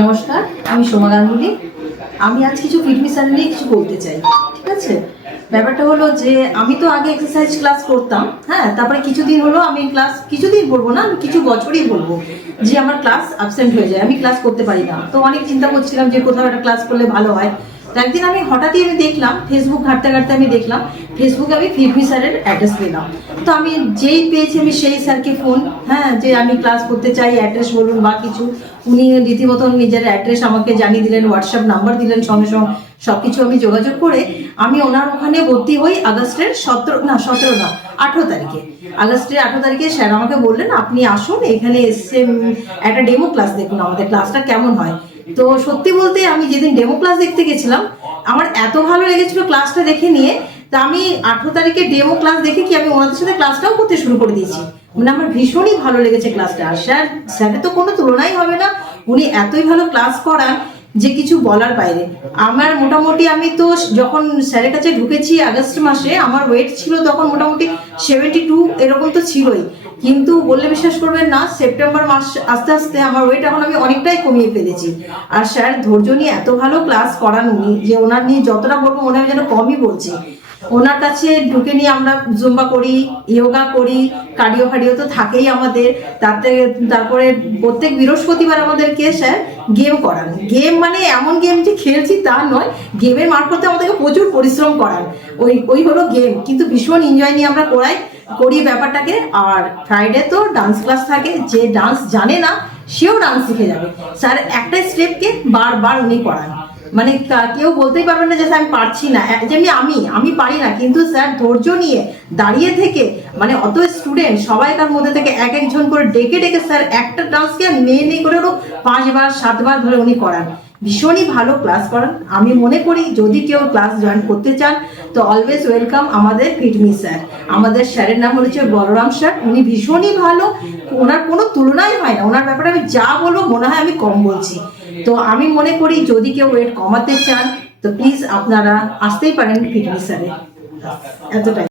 নমস্কার, আমি সোমা গাঙ্গুলি। আমি আজ কিছু ফিটনেস নিয়ে কিছু বলতে চাই। ঠিক আছে, ব্যাপারটা হলো যে আমি তো আগে এক্সারসাইজ ক্লাস করতাম। হ্যাঁ, তারপরে কিছুদিন হলো আমি ক্লাস, কিছুদিন বলবো না, আমি কিছু বছরই বলবো যে আমার ক্লাস অ্যাবসেন্ট হয়ে যায়, আমি ক্লাস করতে পারি না। তো অনেক চিন্তা করছিলাম যে কোথাও একটা ক্লাস করলে ভালো হয়। তো একদিন আমি হঠাৎই দেখলাম, ফেসবুক ঘাঁটতে ঘাঁটতে আমি দেখলাম ফেসবুকে আমি ফিটমি স্যারের অ্যাড্রেস পেলাম। তো আমি যেই পেয়েছি আমি সেই স্যারকে ফোন, হ্যাঁ, যে আমি ক্লাস করতে চাই, অ্যাড্রেস বলুন বা কিছু। উনি রীতিমতন নিজের অ্যাড্রেস আমাকে জানিয়ে দিলেন, হোয়াটসঅ্যাপ নাম্বার দিলেন, সঙ্গে সঙ্গে সব কিছু আমি যোগাযোগ করে আমি ওনার ওখানে ভর্তি হই আগস্টের 18 তারিখে। আগস্টের 18 তারিখে স্যার আমাকে বললেন আপনি আসুন, এখানে এসে একটা ডেমো ক্লাস দেখুন আমাদের ক্লাসটা কেমন হয়। তো সত্যি বলতে আমি যেদিন ডেমো ক্লাস দেখতে গেছিলাম আমার এত ভালো লেগেছিল ক্লাসটা দেখে নিয়ে। তা আমি 18 তারিখে ডেমো ক্লাস দেখে কি আমি ওনাদের সাথে ক্লাসটাও করতে শুরু করে দিয়েছি। মানে আমার ভীষণই ভালো লেগেছে ক্লাসটা। আর স্যারের তো কোনো তুলনাই হবে না, উনি এতই ভালো ক্লাস করান যে কিছু বলার বাইরে। আমার মোটামুটি আমি তো যখন স্যারের কাছে ঢুকেছি আগস্ট মাসে, আমার ওয়েট ছিল তখন মোটামুটি 72 এরকম তো ছিলই। কিন্তু বললে বিশ্বাস করবেন না, সেপ্টেম্বর মাস আস্তে আস্তে আমার ওয়েট এখন আমি অনেকটাই কমিয়ে ফেলেছি। আর স্যার ধৈর্য নিয়ে এত ভালো ক্লাস করান উনি, যে ওনার নিয়ে যতটা বলবো মনে হয় যেন কমই বলছি। ওনার কাছে ঢুকে নিয়ে আমরা জুম্বা করি, ইয়োগা করি, কার্ডিও ফাডিও তো থাকেই আমাদের। তারপরে প্রত্যেক বৃহস্পতিবার আমাদেরকে স্যার গেম করান। গেম মানে এমন গেম যে খেলছি তা নয়, গেমের মারফতে আমাদেরকে প্রচুর পরিশ্রম করান। ওই হলো গেম, কিন্তু ভীষণ এনজয় নিয়ে আমরা করি ব্যাপারটাকে। আর ফ্রাইডে তো ডান্স ক্লাস থাকে, যে ডান্স জানে না সেও ডান্স শিখে যাবে। স্যার একটা স্টেপকে বারবার উনি করান, মানে কেউ বলতেই পারবে না যে স্যার আমি পারছি না, যেমনি আমি পারি না, কিন্তু স্যার ধৈর্য নিয়ে দাঁড়িয়ে থেকে, মানে অত স্টুডেন্ট সবাইকার মধ্যে থেকে এক একজন করে ডেকে ডেকে স্যার একটা ডান্সকে নেই করে হলো 5 বার 7 বার ধরে উনি করান। ভীষণই ভালো ক্লাস করান। আমি মনে করি যদি কেউ ক্লাস জয়েন করতে চান তো অলওয়েজ ওয়েলকাম আমাদের ফিটমি স্যার। আমাদের স্যারের নাম হচ্ছে বলরাম স্যার। উনি ভীষণই ভালো, ওনার কোনো তুলনাই হয় না। ওনার ব্যাপারে আমি যা বলবো মনে হয় আমি কম বলছি। তো আমি মনে করি যদি কেউ ওয়েট কমাতে চান তো প্লিজ আপনারা আসতেই পারেন ফিটমি স্যারে। এতটাই।